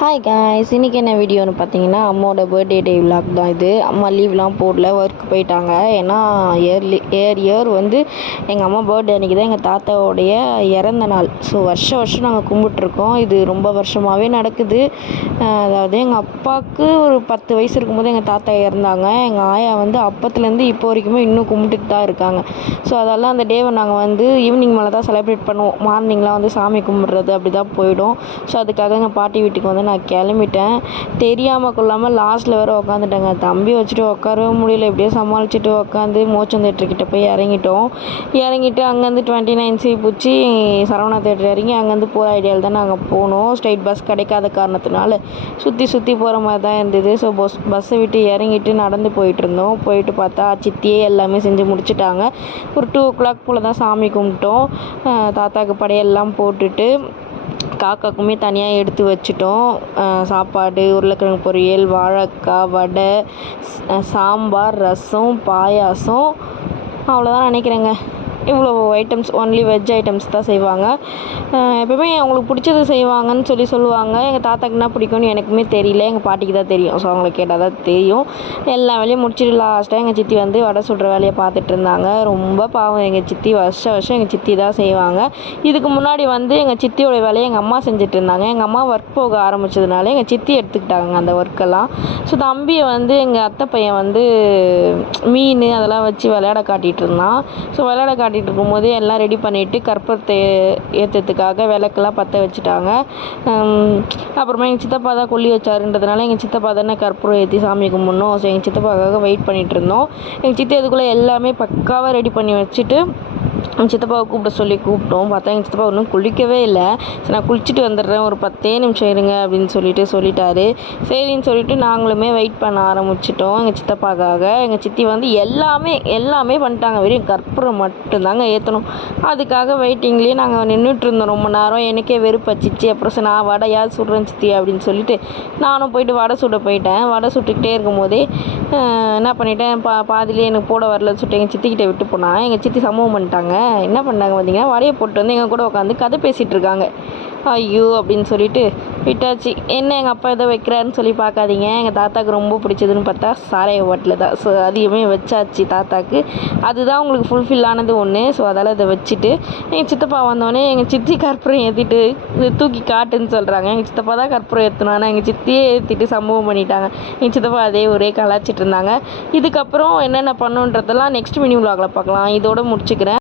Hi guys, இன்றைக்கி என்ன வீடியோன்னு பார்த்தீங்கன்னா அம்மாவோட பர்த்டே டே விலாக் தான் இது. அம்மா லீவ்லாம் போடல, ஒர்க் போயிட்டாங்க. ஏன்னா இயர் வந்து எங்கள் அம்மா பர்த்டே அன்றைக்கி தான் எங்கள் தாத்தாவோடைய இறந்த நாள். ஸோ வருஷம் நாங்கள் கும்பிட்ருக்கோம். இது ரொம்ப வருஷமாகவே நடக்குது. அதாவது எங்கள் அப்பாவுக்கு ஒரு 10 வயசு இருக்கும்போது எங்கள் தாத்தா இறந்தாங்க. எங்கள் ஆயா வந்து அப்பத்துலேருந்து இப்போ வரைக்குமே இன்னும் கும்பிட்டுட்டு தான் இருக்காங்க. ஸோ அதெல்லாம் அந்த டேவை நாங்கள் வந்து ஈவினிங் மேலே தான் செலிப்ரேட் பண்ணுவோம். மார்னிங்லாம் வந்து சாமி கும்பிட்றது அப்படி தான் போயிடும். ஸோ அதுக்காக எங்கள் பாட்டி வீட்டுக்கு வந்து நான் கிளம்பிட்டேன். தெரியாமல் கொள்ளாமல் லாஸ்ட்டில் வேறு உக்காந்துட்டேங்க. தம்பி வச்சுட்டு உட்காரவே முடியல. எப்படியோ சமாளிச்சுட்டு உட்காந்து மோச்சம் தேட்டர்கிட்ட போய் இறங்கிட்டு அங்கேருந்து 29C பிடிச்சி சரவணா தேட்டர் இறங்கி அங்கேருந்து போகிற ஐடியாவில் தான் நாங்கள் போனோம். ஸ்ட்ரைட் பஸ் கிடைக்காத காரணத்தினால சுற்றி போகிற மாதிரி தான் இருந்தது. ஸோ பஸ்ஸை விட்டு இறங்கிட்டு நடந்து போயிட்டுருந்தோம். போயிட்டு பார்த்தா சித்தியே எல்லாமே செஞ்சு முடிச்சுட்டாங்க. ஒரு 2 o'clock போல் தான் சாமி கும்பிட்டோம். தாத்தாவுக்கு படையெல்லாம் போட்டுட்டு காக்காக்குமே தனியாக எடுத்து வச்சிட்டோம். சாப்பாடு, உருளைக்கிழங்கு பொரியல், வாழைக்காய் வடை, சாம்பார், ரசம், பாயாசம், அவ்வளோதான் நினைக்கிறேங்க. இவ்வளோ ஐட்டம்ஸ், ஒன்லி வெஜ் ஐட்டம்ஸ் தான் செய்வாங்க. எப்போவுமே அவங்களுக்கு பிடிச்சது செய்வாங்கன்னு சொல்லுவாங்க. எங்கள் தாத்தாக்கு என்ன பிடிக்கும்னு எனக்குமே தெரியல, எங்கள் பாட்டிக்கு தான் தெரியும். ஸோ அவங்கள கேட்டால் தான் தெரியும். எல்லா வேலையும் முடிச்சுட்டு லாஸ்ட்டாக எங்கள் சித்தி வந்து வடை சுடுற வேலையை பார்த்துட்டு இருந்தாங்க. ரொம்ப பாவம் எங்கள் சித்தி. வருஷம் எங்கள் சித்தி தான் செய்வாங்க. இதுக்கு முன்னாடி வந்து எங்கள் சித்தியோட வேலையை எங்கள் அம்மா செஞ்சுட்டு இருந்தாங்க. எங்கள் அம்மா ஒர்க் போக ஆரம்பித்ததுனால எங்கள் சித்தி எடுத்துக்கிட்டாங்க அந்த ஒர்க்கெல்லாம். ஸோ தம்பியை வந்து எங்கள் அத்தை பையன் வந்து மீன் அதெல்லாம் வச்சு விளையாட காட்டிகிட்டு இருந்தான். ஸோ விளையாட காட்டிகிட்டு இருக்கும்போது எல்லாம் ரெடி பண்ணிவிட்டு கற்பூரத்தை ஏற்றுறதுக்காக விளக்கெல்லாம் பற்ற வச்சுட்டாங்க. அப்புறமா எங்கள் சித்தப்பா தான் கொல்லி வச்சாருன்றதுனால எங்கள் சித்தப்பா தானே கற்பூரம் ஏற்றி சாமி கும்பிட்ணும். ஸோ எங்கள் சித்தப்பாக்காக வெயிட் பண்ணிகிட்டு இருந்தோம். எங்கள் சித்தி அதுக்குள்ளே எல்லாமே பக்காவாக ரெடி பண்ணி வச்சுட்டு எங்கள் சித்தப்பாவை கூப்பிட்டோம். பார்த்தா எங்கள் சித்தப்பா ஒன்றும் குளிக்கவே இல்லை. சரி, நான் குளிச்சுட்டு வந்துடுறேன், ஒரு 10 நிமிஷம் இருங்க அப்படின்னு சொல்லிட்டாரு. சரின்னு சொல்லிட்டு நாங்களுமே வெயிட் பண்ண ஆரம்பிச்சிட்டோம் எங்கள் சித்தப்பாக்காக. எங்கள் சித்தி வந்து எல்லாமே பண்ணிட்டாங்க. வெறும் கற்பூரம் மட்டும்தாங்க ஏற்றணும். அதுக்காக வெயிட்டிங்லேயே நாங்கள் நின்றுட்டு இருந்தோம் ரொம்ப நேரம். எனக்கே வெறுப்பச்சிச்சு. அப்புறம் சரி, நான் வடையாவது சுடுறேன் சித்தி அப்படின்னு சொல்லிட்டு நானும் போயிட்டு வடை சுட போயிட்டேன். வடை சுட்டுக்கிட்டே இருக்கும்போதே என்ன பண்ணிட்டேன், பாதிலேயே எனக்கு போட வரலன்னு சொல்லிட்டு எங்கள் சித்திக்கிட்ட விட்டு போனேன். எங்கள் சித்தி சம்பவம் பண்ணிட்டாங்க. என்ன பண்ணாங்க பார்த்தீங்கன்னா, வடையை போட்டு வந்து எங்கள் கூட உட்காந்து கதை பேசிகிட்டு இருக்காங்க. ஐயோ அப்படின்னு சொல்லிட்டு விட்டாச்சு. என்ன எங்கள் அப்பா எதோ வைக்கிறாருன்னு சொல்லி பார்க்காதீங்க. எங்கள் தாத்தாவுக்கு ரொம்ப பிடிச்சதுன்னு பார்த்தா சாராய ஹோட்டலில் தான். ஸோ அதையுமே வச்சாச்சு தாத்தாக்கு. அதுதான் உங்களுக்கு ஃபுல்ஃபில் ஆனது ஒன்று. ஸோ அதால் இதை வச்சுட்டு எங்கள் சித்தப்பா வந்தோடனே எங்கள் சித்தி கற்பூரம் ஏற்றிட்டு தூக்கி காட்டுன்னு சொல்கிறாங்க. எங்கள் சித்தப்பா தான் கற்பூரம் ஏற்றணும், ஆனால் எங்கள் சித்தியே ஏற்றிட்டு சம்பவம் பண்ணிட்டாங்க. எங்கள் சித்தப்பா அதே ஒரே கலாச்சிட்டு இருந்தாங்க. இதுக்கப்புறம் என்னென்ன பண்ணுன்றதெல்லாம் நெக்ஸ்ட் மினி விலாகில் பார்க்கலாம். இதோட முடிச்சுக்கிறேன்.